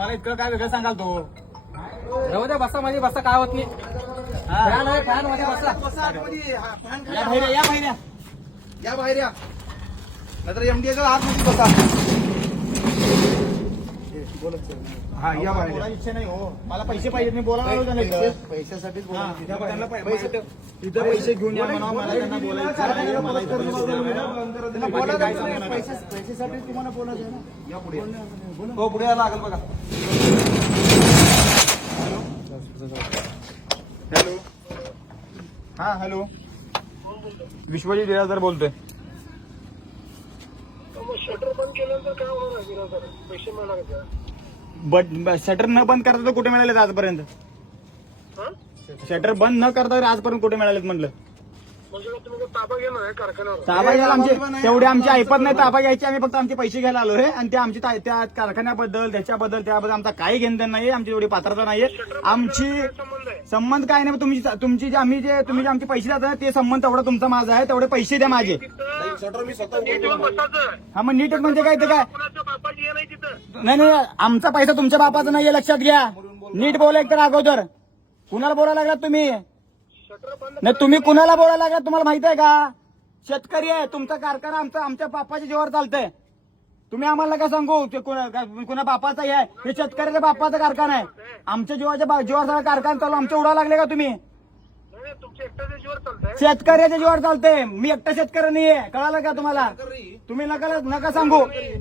मला इतकं काय वेगळं सांगाल तो जाऊ द्या बसा मध्ये बसा काय होत नाही हा. फॅन आहे फॅनमध्ये बसा. हा, या बाहेर या, या बाहेर या. बाहेर या नाहीतर एमडीएच्या आतमध्ये बसा. हा या इच्छा नाही हो मला पैसे पाहिजे मी बोलायला. पैशासाठीच हा. इथं पैसे इथं पैसे घेऊन या म्हणा मला त्यांना बोलायचं पैशासाठी तुम्हाला बोलायचं आहे ना या पुढे. हो पुढे या लागेल बघा हॅलो हा हॅलो विश्वजित बिराजदार बोलतोय बंद केल्यानंतर काय होणार आहे बिराजदार पैसे मिळणार का? बट शटर न बंद करता तर कुठे मिळाले आजपर्यंत? हा? शटर बंद न करता आजपर्यंत कुठे मिळालेत म्हटलं? ताबा कारखान्यावर. ताबा घ्यायला आमचे तेवढे आमची ऐपत नाही ताबा घ्यायची. आम्ही फक्त आमचे पैसे घ्यायला आलो आहे आणि ते आमची ता- त्या कारखान्याबद्दल त्याच्याबद्दल त्याबद्दल आमचा काही घेणदेण नाहीये. आमची एवढी पात्रता नाहीये. आमची संबंध काय नाही तुमची तुमची जे आम्ही जे तुम्ही जे आमचे पैसे देता ते संबंध तेवढा तुमचा माझा आहे. तेवढे पैसे द्या माझे. नीट हा मग नीटच म्हणजे काय ते काय? हे नाही तिथं. नाही नाही आमचा पैसा तुमच्या बापाचा नाहीये लक्षात घ्या. नीट बोला एक तर अगोदर. कुणाला बोलायला लागलात तुम्ही? नाही तुम्ही कुणाला बोलायला लागलात तुम्हाला माहीत आहे का? शेतकरी आहे. तुमचा कारखाना आमचा आमच्या बापाच्या जीवावर चालतंय. तुम्ही आम्हाला का सांगू ते कुणा कुणा बापाचा हे आहे. हे शेतकऱ्याच्या बापाचा कारखाना आहे. आमच्या जीवाच्या बा- जीवावर सगळा कारखाना चालू. आमच्या उडा लागले का तुम्ही? नाही नाही, तुमच्या एकट्याच्या जीवर चालतंय. शेतकऱ्याच्या जीवावर चालतंय. मी एकटा शेतकरी नाहीये. कळालं का तुम्हाला? तुम्ही नका नका सांगू. ऑफिस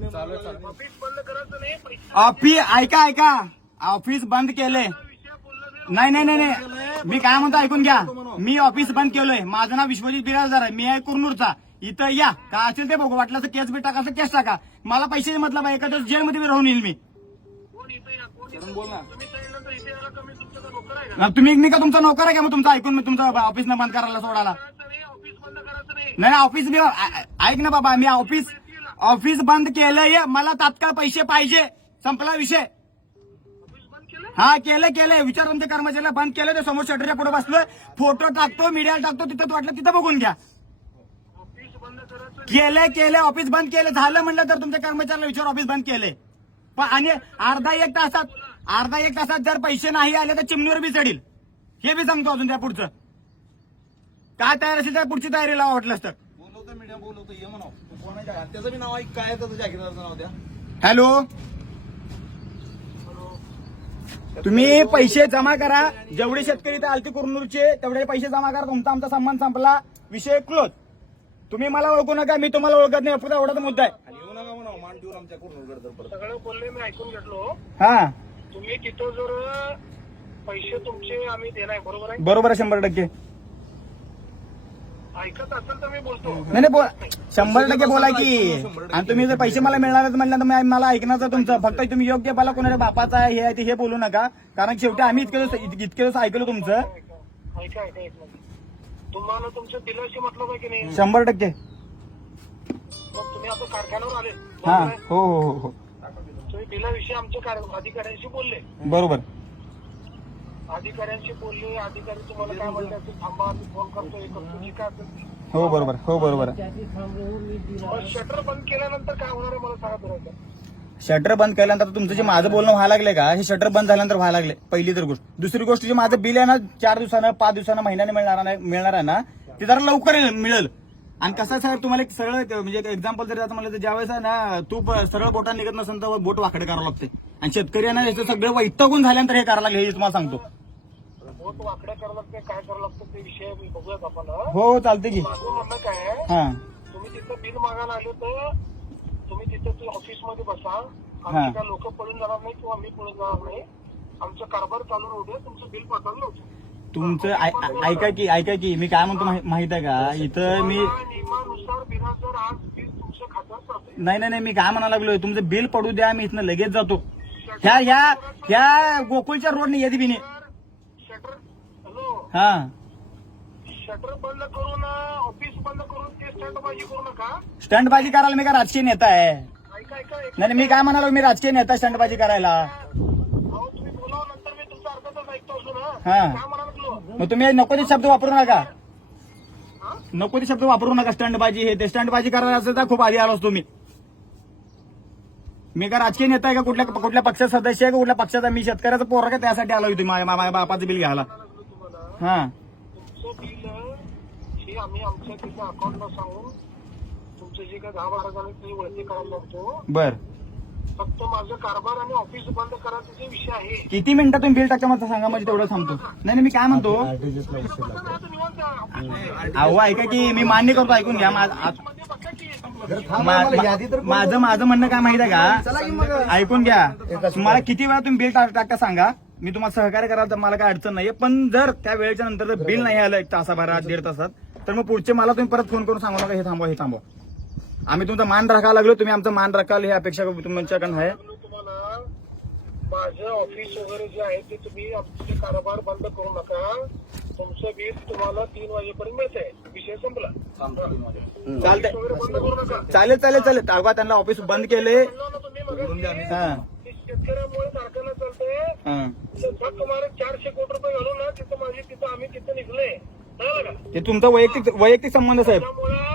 बंद करायचं नाही पैसे ऑफिस ऐका ऐका. ऑफिस बंद केले विषय बोलला नाही नाही नाही नाही. मी काय म्हणतो ऐकून घ्या. मी ऑफिस बंद केलोय. माझं नाव विश्वजित बिराजदार आहे. मी आहे कुरनूरचा. इथं या. का असेल ते बघू. वाटलं तर केस बी टाका केस टाका. मला पैसे मतलब आहे एका जेल जेलमध्ये राहून येईल मी. तुम्ही नाही का तुमचा नोकर आहे का? मग तुमचं ऐकून मी तुमचं ऑफिस न बंद करायला सोडायला. नाही ऑफिस मी ऐक ना बाबा. मी ऑफिस ऑफिस बंद केलंय. मला तात्काळ पैसे पाहिजे. संपला विषय. केलं हा केलं केलंय. विचार तुमच्या कर्मचाऱ्याला बंद केलं ते समोर शटरच्या पुढे बसलोय. फोटो टाकतो मीडियाला टाकतो तिथं वाटलं तिथं बघून घ्या. केलंय केलंय ऑफिस बंद केलं झालं म्हणलं तर तुमच्या कर्मचाऱ्याला विचार ऑफिस बंद केलंय. पण आणि अर्धा एक तासात अर्धा एक तासात जर पैसे नाही आले तर चिमणीवर बी चढील. हे बी सांगतो अजून त्या पुढचं. काय तयार असेल त्या पुढची तयारी लावा वाटलंच तर. बोलवतो मीडिया बोलवतो ये म्हणा त्याचं बी नाव काय त्याचं? नाव द्या. हॅलो? तुम्ही पैसे जमा करा. जेवढे शेतकरी इथे आलती कुरनूरचे तेवढे पैसे जमा करा. तुमचा आमचा संबंध संपला. विषय क्लोज तुम्ही मला ओळखू नका मी तुम्हाला ओळखत नाही. फक्त एवढाच मुद्दा आहे. आणि येऊ नका म्हणा मान ठेवून आमच्या कुरनूरकडे परत. सगळं बोलले मी ऐकून घेतलो हा. तुम्ही तिथं जर पैसे तुमचे आम्ही देणार बरोबर आहे? बरोबर आहे शंभर टक्के. ऐकत असेल तर मी बोलतो. नाही नाही बोला. शंभर टक्के बोला की. आणि तुम्ही जर पैसे मला मिळणार आहेत म्हणलं तर मला ऐकण्याचं तुमचं. फक्त तुम्ही योग्य मला कोणाच्या बापाचा आहे हे आहे ते हे बोलू नका. कारण शेवटी आम्ही इतके दिवस इत- इतके दिवस ऐकलो तुमचं. ऐका ऐका ऐका एक मिनिट. तुम्हाला तुमच्या बिलाशी मतलब आहे की नाही? शंभर टक्के. मग तुम्ही आता कारखान्यावर आले. हा बरोबर आहे? हो हो हो हो. तुम्ही बिलाविषयी आमच्या कार- अधिकाऱ्यांशी बोलले. बरोबर. अधिकाऱ्यांशी बोलले अधिकारी तुम्हाला काय म्हणले असेल थांबा मी फोन करतो हे करतो जे काय असेल ते. हो बरोबर हो बरोबर. पण शटर बंद केल्यानंतर काय होणार आहे मला सांगा बरोबर शटर बंद केल्यानंतर तुमचं जे माझं बोलणं व्हायला लागले का? हे शटर बंद झाल्यानंतर व्हायला लागले पहिली तर गोष्ट. दुसरी गोष्ट जे माझं बिल आहे ना चार दिवसानं पाच दिवसानं महिन्याने मिळणार नाही मिळणार आहे ना ते जरा लवकर मिळेल. आणि कसं आहे साहेब तुम्हाला एक सरळ एक म्हणजे एक्झाम्पल जरी आता म्हणलं तर ज्यावेळेस आहे ना तू सरळ बोटा निघत नसेल तर बोट वाकडे करावं लागते. आणि शेतकरी आहे ना याचं सगळं वैतगून झाल्यानंतर हे करायला लागले हे तुम्हाला सांगतो. बोट वाकड्या करावं लागते काय करावं लागतं ते विषय मी बघूयात आपण हो? चालते की. माझं म्हणणं काय आहे हा. तुम्ही तिथं बिल मागायला आले तर तुम्ही तिथं ऑफिसमध्ये बसा हा. आमची काय लोक पळून जाणार नाही किंवा मी पळून जाणार नाही आमचं कारभार चालू राहू दे तुमचं बिल पाठवलं तुमचं ऐ- ऐ- ऐका की ऐका की मी काय म्हणतो माहि- माहीत आहे का? इथं मी नियमानुसार बिलाचं आज बिल तुमच्या खात्यात पडतंय नाही नाही नाही मी काय म्हणायला लागलोय तुमचं बिल पडू द्या मी इथनं लगेच जातो. ह्या ह्या ह्या गोकुळच्या रोडने येते बिने हा. शटर बंद करून ऑफिस बंद करून ते स्टंटबाजी करू नका. स्टंटबाजी करायला मी का राजकीय नेता आहे? ऐका ऐका एक नाही मी काय म्हणालो मी राजकीय नेता स्टंटबाजी करायला. अहो तुम्ही बोलावं नंतर मी तुमचा अर्धा तास ऐकतो असो ना हा. काय म्हणाल मग तुम्ही नको ते शब्द वापरू नका. हा? नको ते शब्द वापरू नका स्टंटबाजी हे. ते स्टंटबाजी करायला असेल तर खूप आधी आलो असतो मी. मी का राजकीय नेता आहे का? कुठल्या कुठल्या पक्षाचा सदस्य आहे का? कुठल्या पक्षाचा? मी शेतकऱ्याचा पोर का त्यासाठी आलो होतो. माझ्या माझ्या बापाचं बिल घ्यायला. हा. तुमचं बिल हे आम्ही आमच्या तिच्या अकाउंटला सांगून तुमचं जे काय दहा बारा जण ते वळती करायला लागतो बर. फक्त माझं कारभार आणि ऑफिस बंद करायचा जे विषय आहे. किती मिनिटात तुम्ही बिल टाका मला सांगा म्हणजे तेवढं थांबतो. नाही नाही, मी काय म्हणतो. अहो ऐका की मी मान्य करतो ऐकून घ्या. मा- आ- मा- माझं माझं म्हणणं काय माहीत आहे का? ऐकून घ्या. तुम्हाला किती वेळा तुम्ही बिल टाक- टाकता सांगा? मी तुम्हाला सहकार्य करायला तर मला काय अडचण नाहीये. पण जर त्या वेळेच्या नंतर जर बिल नाही आलं एक तासाभरात दीड तासात तर मग पुढचे मला तुम्ही परत फोन करून सांगू नका हे थांबवा हे थांबवा. आम्ही तुमचा मान राखायला लागलो तुम्ही आमचा मान राखाल ही अपेक्षा तुमच्याकडून आहे. माझं ऑफिस वगैरे जे आहे ते तुम्ही आमचे कारभार बंद करू नका. तुमचं बिल तुम्हाला तीन वाजेपर्यंत मिळतंय. विषय संपला. चालतंय. वगैरे बंद करू नका. चालेल चालेल चालेल. त्यांना ऑफिस बंद केले म्हणलं ना तुम्ही मगाशी, हा की शेतकऱ्यामुळे कारखाना चालतंय हा तर फक्त मला चारशे कोटी रुपये घालून ना तिथं माझी तिथं आम्ही तिथं निघलोय. कळलं का? ते तुमचा वैयक्तिक वैयक्तिक संबंध साहेब. त्याच्यामुळं